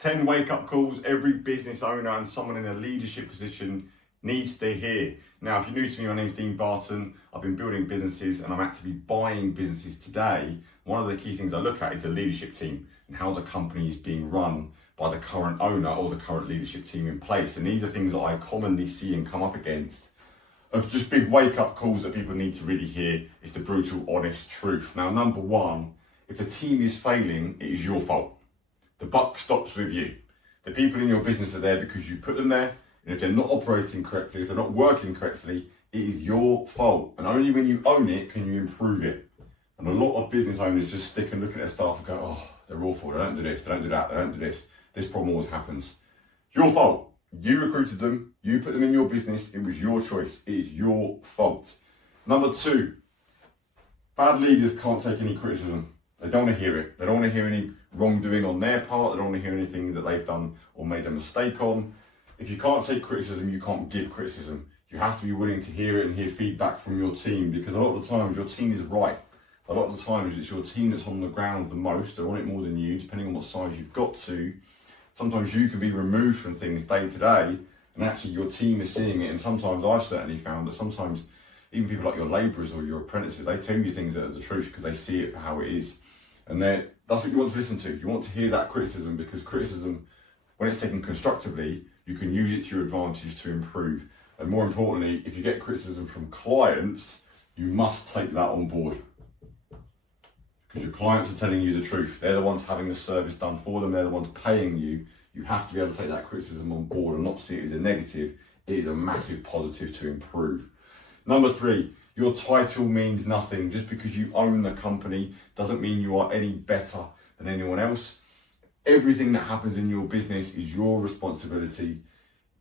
10 wake-up calls every business owner and someone in a leadership position needs to hear. Now, if you're new to me, my name's Dean Barton. I've been building businesses and I'm actively buying businesses today. One of the key things I look at is the leadership team and how the company is being run by the current owner or the current leadership team in place. And these are things that I commonly see and come up against of just big wake-up calls that people need to really hear. Is the brutal, honest truth. Now, number one, if the team is failing, it is your fault. The buck stops with you. The people in your business are there because you put them there, and if they're not operating correctly, if they're not working correctly, it is your fault. And only when you own it can you improve it. And a lot of business owners just stick and look at their staff and go, oh, they're awful, they don't do this, they don't do that, they don't do this. This problem always happens. It's your fault. You recruited them, you put them in your business, it was your choice, it is your fault. Number two, bad leaders can't take any criticism. They don't want to hear it. They don't want to hear any wrongdoing on their part. They don't want to hear anything that they've done or made a mistake on. If you can't take criticism, you can't give criticism. You have to be willing to hear it and hear feedback from your team, because a lot of the times your team is right. A lot of the times it's your team that's on the ground the most. They want it more than you, depending on what size you've got to. Sometimes you can be removed from things day to day, and actually your team is seeing it. And sometimes I've certainly found that sometimes even people like your labourers or your apprentices, they tell you things that are the truth because they see it for how it is. And that's what you want to listen to. You want to hear that criticism, because criticism, when it's taken constructively, you can use it to your advantage to improve. And more importantly, if you get criticism from clients, you must take that on board. Because your clients are telling you the truth. They're the ones having the service done for them. They're the ones paying you. You have to be able to take that criticism on board and not see it as a negative. It is a massive positive to improve. Number three, your title means nothing. Just because you own the company doesn't mean you are any better than anyone else. Everything that happens in your business is your responsibility.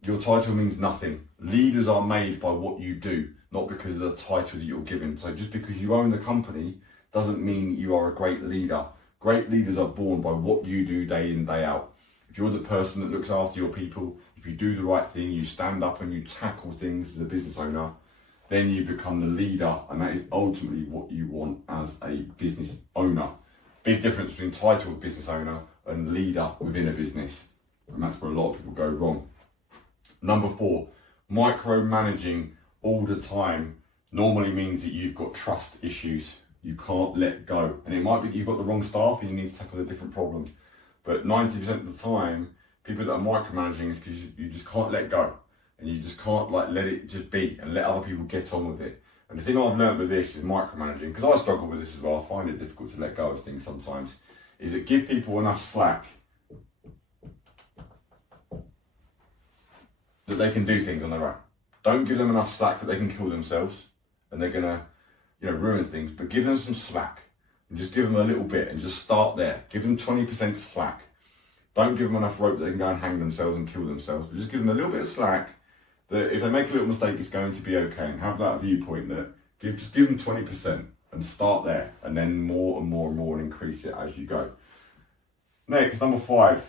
Your title means nothing. Leaders are made by what you do, not because of the title that you're given. So just because you own the company doesn't mean you are a great leader. Great leaders are born by what you do day in, day out. If you're the person that looks after your people, if you do the right thing, you stand up and you tackle things as a business owner, then you become the leader, and that is ultimately what you want as a business owner. Big difference between title of business owner and leader within a business, and that's where a lot of people go wrong. Number four, micromanaging all the time normally means that you've got trust issues. You can't let go, and it might be that you've got the wrong staff and you need to tackle a different problem. But 90% of the time, people that are micromanaging is because you just can't let go. And you just can't let it just be and let other people get on with it. And the thing I've learned with this is micromanaging, because I struggle with this as well. I find it difficult to let go of things sometimes. Is that give people enough slack that they can do things on their own. Don't give them enough slack that they can kill themselves and they're gonna, ruin things. But give them some slack and just give them a little bit and just start there. Give them 20% slack. Don't give them enough rope that they can go and hang themselves and kill themselves. But just give them a little bit of slack, that if they make a little mistake, it's going to be okay, and have that viewpoint that just give them 20% and start there, and then more and more and more, and increase it as you go. Next, number five,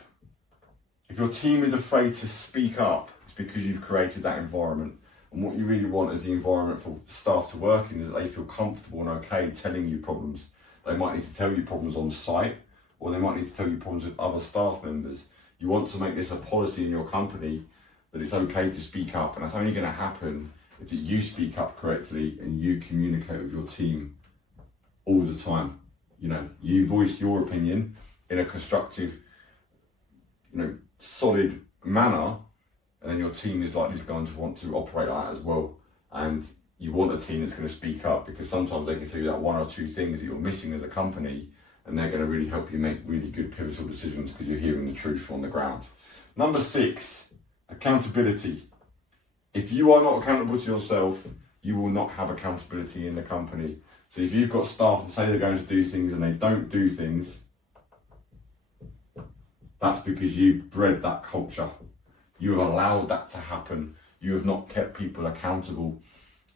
if your team is afraid to speak up, it's because you've created that environment. And what you really want is the environment for staff to work in is that they feel comfortable and okay telling you problems. They might need to tell you problems on site, or they might need to tell you problems with other staff members. You want to make this a policy in your company that it's okay to speak up, and that's only going to happen if you speak up correctly and you communicate with your team all the time. You voice your opinion in a constructive, solid manner, and then your team is likely going to want to operate like that as well. And you want a team that's going to speak up, because sometimes they can tell you that one or two things that you're missing as a company, and they're going to really help you make really good pivotal decisions because you're hearing the truth on the ground. Number six, accountability. If you are not accountable to yourself, you will not have accountability in the company. So if you've got staff that say they're going to do things and they don't do things, that's because you've bred that culture. You have allowed that to happen. You have not kept people accountable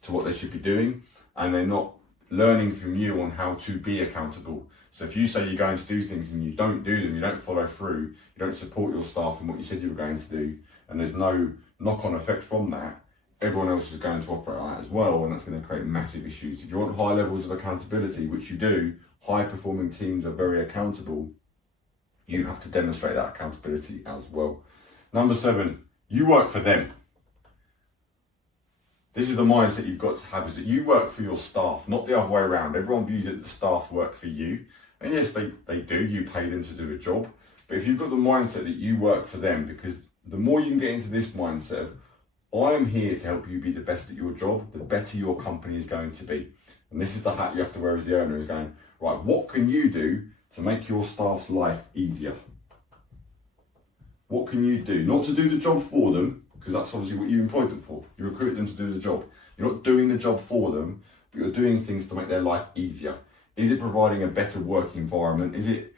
to what they should be doing, and they're not learning from you on how to be accountable. So if you say you're going to do things and you don't do them, you don't follow through, you don't support your staff in what you said you were going to do, and there's no knock-on effect from that, everyone else is going to operate like that as well, and that's going to create massive issues. If you want high levels of accountability, which you do, high-performing teams are very accountable, You have to demonstrate that accountability as well. Number 7, you work for them. This is the mindset you've got to have, is that you work for your staff, not the other way around. Everyone views it that the staff work for you. And yes, they do, you pay them to do a job. But if you've got the mindset that you work for them, because the more you can get into this mindset of, I am here to help you be the best at your job, the better your company is going to be. And this is the hat you have to wear as the owner, is going, right, what can you do to make your staff's life easier? What can you do? Not to do the job for them, because that's obviously what you employed them for. You recruited them to do the job. You're not doing the job for them, but you're doing things to make their life easier. Is it providing a better work environment? Is it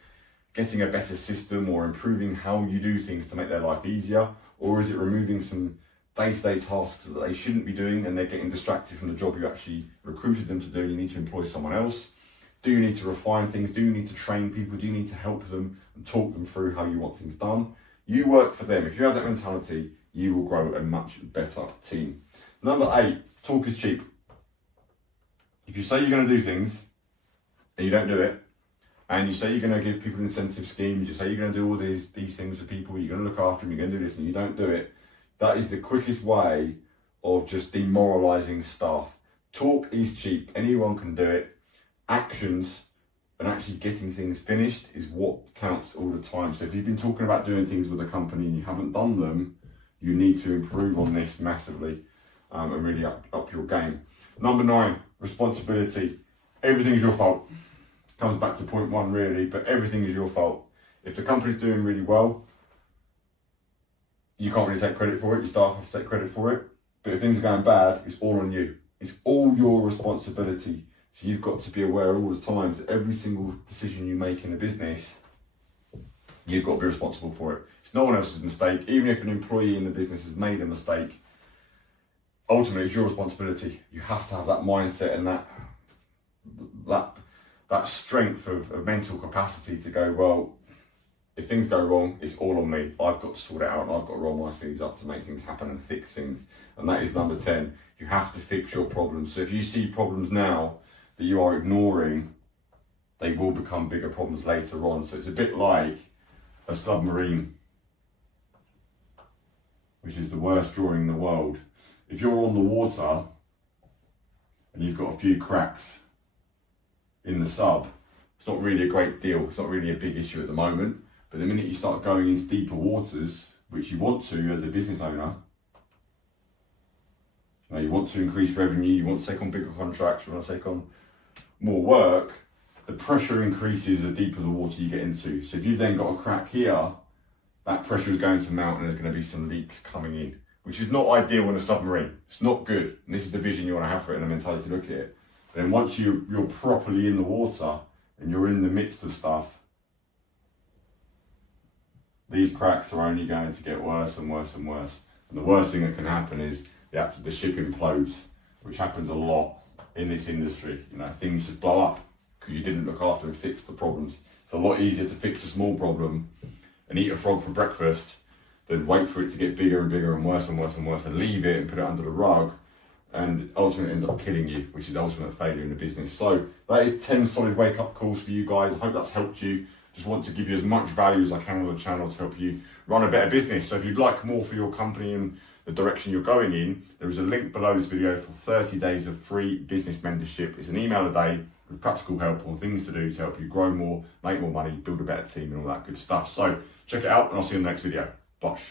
getting a better system or improving how you do things to make their life easier? Or is it removing some day-to-day tasks that they shouldn't be doing and they're getting distracted from the job you actually recruited them to do? You need to employ someone else. Do you need to refine things? Do you need to train people? Do you need to help them and talk them through how you want things done? You work for them. If you have that mentality, you will grow a much better team. Number 8, talk is cheap. If you say you're going to do things and you don't do it, and you say you're going to give people incentive schemes, you say you're going to do all these things for people, you're going to look after them, you're going to do this, and you don't do it, that is the quickest way of just demoralising staff. Talk is cheap. Anyone can do it. Actions and actually getting things finished is what counts all the time. So if you've been talking about doing things with a company and you haven't done them, you need to improve on this massively and really up your game. Number 9, responsibility. Everything is your fault. Comes back to point 1 really, but everything is your fault. If the company's doing really well, you can't really take credit for it. Your staff have to take credit for it. But if things are going bad, it's all on you. It's all your responsibility. So you've got to be aware all the time that every single decision you make in a business, you've got to be responsible for it. It's no one else's mistake. Even if an employee in the business has made a mistake, ultimately it's your responsibility. You have to have that mindset and that strength of mental capacity to go, well, if things go wrong, it's all on me. I've got to sort it out and I've got to roll my sleeves up to make things happen and fix things. And that is number 10. You have to fix your problems. So if you see problems now that you are ignoring, they will become bigger problems later on. So it's a bit like a submarine, which is the worst drawing in the world. If you're on the water and you've got a few cracks in the sub, it's not really a great deal. It's not really a big issue at the moment. But the minute you start going into deeper waters, which you want to as a business owner, you want to increase revenue, you want to take on bigger contracts, you want to take on more work, the pressure increases the deeper the water you get into. So if you've then got a crack here, that pressure is going to mount and there's going to be some leaks coming in, which is not ideal in a submarine. It's not good. And this is the vision you want to have for it and the mentality to look at it. But then once you're properly in the water and you're in the midst of stuff, these cracks are only going to get worse and worse and worse. And the worst thing that can happen is the ship implodes, which happens a lot in this industry. Things just blow up because you didn't look after and fix the problems. It's a lot easier to fix a small problem and eat a frog for breakfast than wait for it to get bigger and bigger and worse and worse and worse and leave it and put it under the rug and ultimately ends up killing you, which is ultimate failure in the business. So that is 10 solid wake-up calls for you guys. I hope that's helped you. Just want to give you as much value as I can on the channel to help you run a better business. So if you'd like more for your company and the direction you're going in, there is a link below this video for 30 days of free business mentorship. It's an email a day with practical help on things to do to help you grow more, make more money, build a better team and all that good stuff. So check it out and I'll see you in the next video. Bosh.